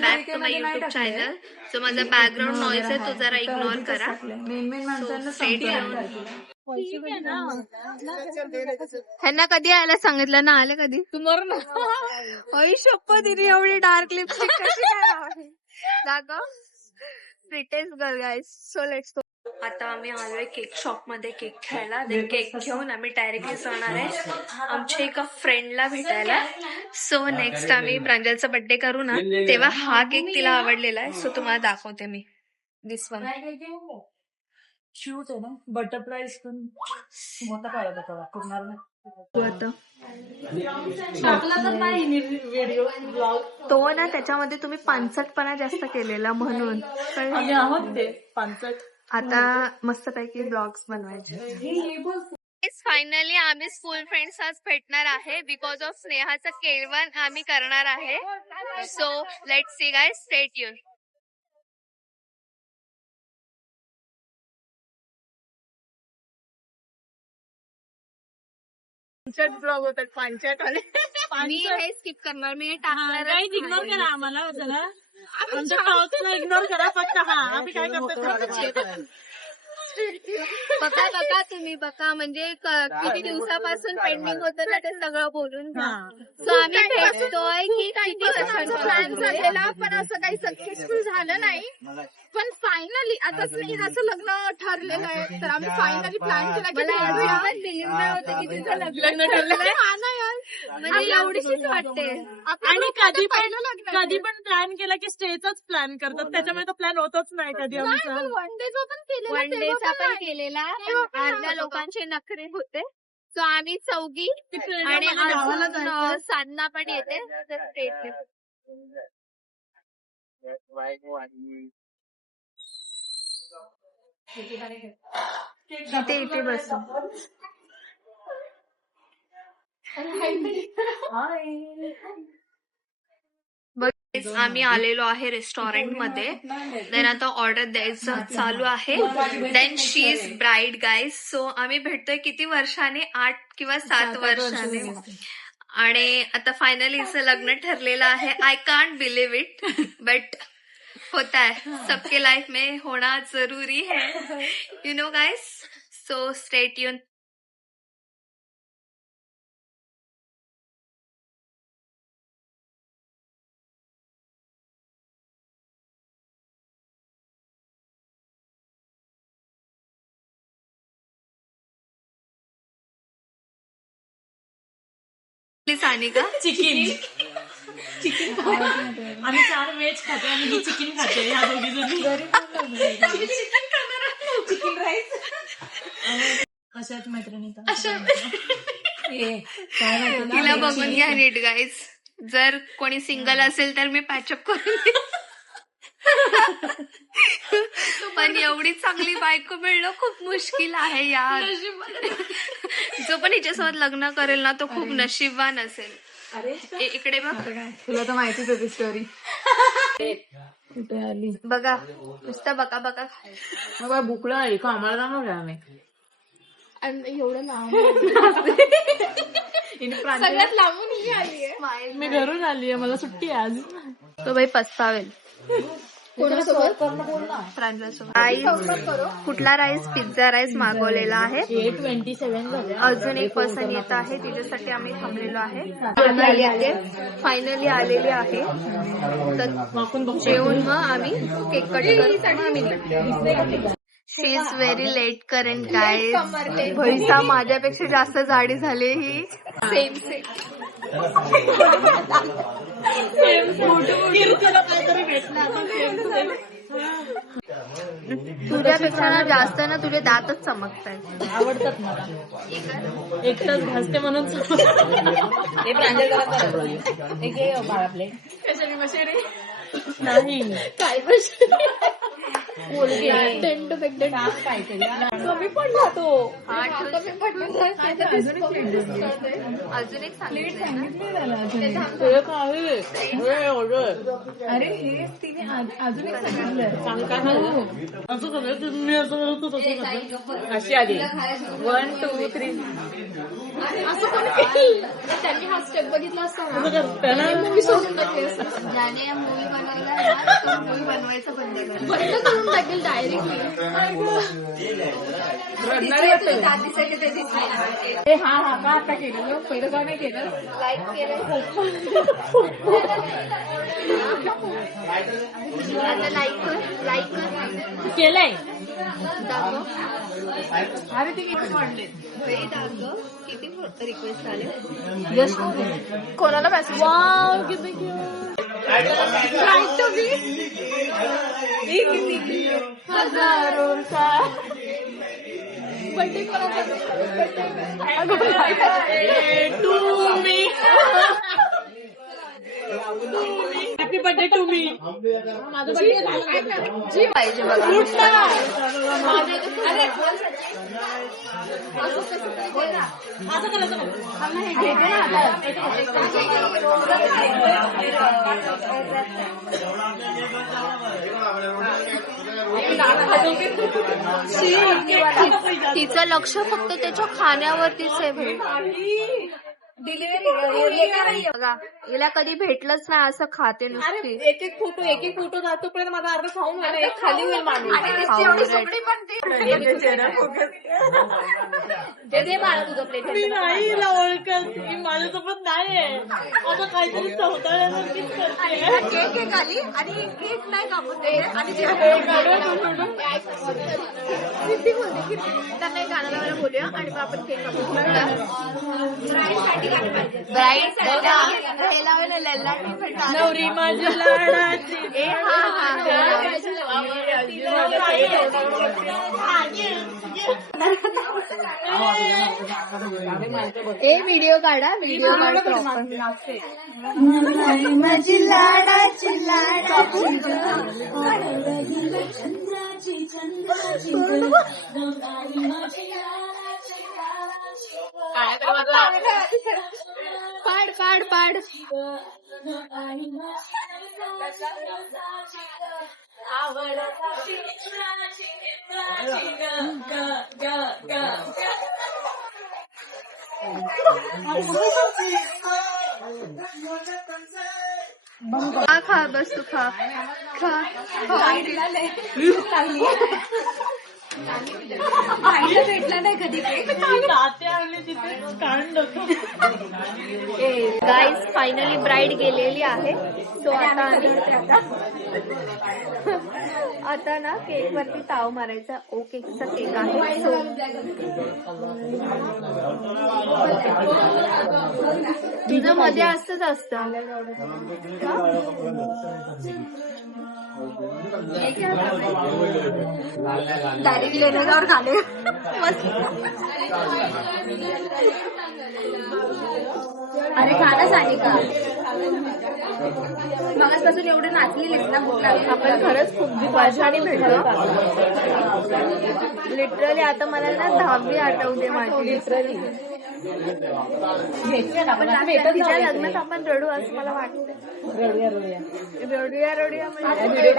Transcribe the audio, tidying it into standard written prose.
Back to my YouTube channel. So माझा background noise आहे तो जरा इग्नोर करा. ह्यांना कधी यायला सांगितलं ना, आले कधी तुम्हाला ना शप्पथ दिली एवढी डार्क लिपस्टिक कशी काय दाखव prettiest girl guys. So let's go. आता आम्ही आलोय केक शॉप मध्ये केक खायला. केक घेऊन आम्ही डायरेक्टली जाणार आहे आमच्या एका फ्रेंडला भेटायला. सो नेक्स्ट आम्ही प्रांजलचा बर्थडे करू ना, तेव्हा हा केक तिला आवडलेला आहे. सो तुम्हाला दाखवते मी. दिस वन क्यूट आहे ना, बटरफ्लाय मोठा पाहिजे तो ना, त्याच्यामध्ये तुम्ही पानसटपणा जास्त केलेला म्हणून आहोत ते पानसट. आता मस्तपैकी ब्लॉग्स बनवायचे. फायनली आम्ही स्कूल फ्रेंड्स आज भेटणार आहे. बिकॉज ऑफ स्नेहाचं केळवण आम्ही करणार आहे. So let's see guys, stay tune. Blog होतात पांचट वाले. मी हे स्किप करणार, मी हे टाकणार. इग्नोर करा आम्हाला, आमच्या टॉक्सला इग्नोर करा फक्त. हा आम्ही काय करतो बघा बघा तुम्ही बघा, म्हणजे किती दिवसापासून पेंडिंग होतं ना ते सगळं बोलून. सो आम्ही भेटतोय की किती प्लॅन झालेला पण असं काही सक्सेसफुल झालं नाही. पण फायनली आता स्नेहाचं लग्न ठरलेलं आहे, तर आम्ही फायनली प्लॅन केला की बिलीव नाही होते की तिचं लग्न ठरलेलं आहे. हा ना यार, म्हणजे एवढीशीच वाटते. आणि कधी पण प्लॅन केला की स्टेचाच प्लॅन करतात, त्याच्यामुळे तो प्लॅन होतच नाही कधी आमचा. वन डेचा पण केलेला, अर्ध्या लोकांचे नखरे होते. सो आम्ही चौघी आणि साधना पण येते. इथे बस. आम्ही आलेलो आहे रेस्टॉरंट मध्ये. देन आता ऑर्डर द्यायचं चालू आहे. Then she is bride guys. So आम्ही भेटतोय किती वर्षाने, 8 किंवा 7 वर्षाने. आणि आता फायनली हिचं लग्न ठरलेलं आहे. I can't believe it, but होता है, सबके लाइफ में होना जरूरी है, you know guys. So stay tune. Please Sanika. Chicken आम्ही 4 व्हेज खातो आणि ही चिकन खाते. ह्या दोघी जणी चिकन राईस. अशाच मैत्रिणी तिला बघून घ्या नीट गाईज. जर कोणी सिंगल असेल तर मी पॅचअप करून देईन. पण एवढी चांगली बायको मिळणं खूप मुश्किल आहे यार. जो पण हिच्यासोबत लग्न करेल ना तो खूप नशीबवान असेल. इकडे बघ, तुला तर माहितीच होती स्टोरी. कुठे आली बघा, नुसतं बघा बघा. मग बुकला आली का आम्हाला जाणार आम्ही एवढं लांब सगळ्यात लांबून आली. मी घरून आली, मला सुट्टी आज. तो बाई पस्तावेल. कुठला राईस? पिझ्झा राईस मागवलेला आहे. 827 झाले. अजून एक पर्सन येत आहे, तिच्यासाठी आम्ही थांबलेलो आहे. फायनली आलेली आहे. तर जेवून मग आम्ही केक कट करू. She is very late current guys. भैसा माझ्यापेक्षा जास्त जाडी झाली ही. सेम तुझ्यापेक्षा ना जास्त ना तुझे दातच चमकत आहेत. आवडतात मला. एकटाच भासते म्हणून. नाही काय कमी पडला तो. अजून एक सांगितलं अरे हे तिने अजून एक सांगितलं. असं सगळं तुम्ही असं करत होतो अशी आली 1 2 3 असं त्यांनी हा स्टेप बघितला असता मूवी सोडून टाकली असती. ज्याने मूवी बनवायला मूवी बनवायचं बंद करून टाकेल डायरेक्टली. हा हा का आता केलं पहिलं का नाही केलं. लाईक केलं आता लाईक कर केलंय. दाखव अरे ते किती वाढले. दाखव किती रिक्वेस्ट आले. जस्ट कोणाला मेसेज. वाव किती हजारोंचा बर्थडे कोणाचा. तुम्ही हॅपी बर्थडे टू मी. माझा बर्थडे जी पाहिजे बघा. असं करायचं तिचं लक्ष फक्त त्याच्या खाण्यावरतीच आहे. डिलिव्हरी बघा हिला कधी भेटलंच नाही असं खाते नुसती. एक एक फोटो जातो पण माझा अर्ध खाऊन मला एक खाली होईल माणूस. मी नाही हिला ओळखत. मी माझ्यासोबत नाही आहे. असं काहीतरी चौथाळ्यासारखीच करते. केक आली आणि केक नाही कापून दे आणि त्यांना गाणं लावायला बोलूया आणि मग आपण केक कापून ब्राईड नवरी माझी लाडाची. व्हिडिओ काढा माझी लाडाची लाडाची पाड खा बस तू खा भेटला नाही कधी. गाईज फायनली ब्राईड गेलेली आहे. सो आता ना केक वरती ताव मारायचा. ओ केकचा केक आहे. सो तुझं मध्ये असतच असतं. डायरेक्ट लेण्यावर खाले अरे खाना सानिका मगासपासून एवढे नाचलेलेस ना. आपण खरंच खूप वर्षाने भेटलो लिटरली. आता मला ना 10वी आठवते माझी. लिटरली तिच्या लग्नात आपण रडू असं मला वाटतं. रडूया म्हणजे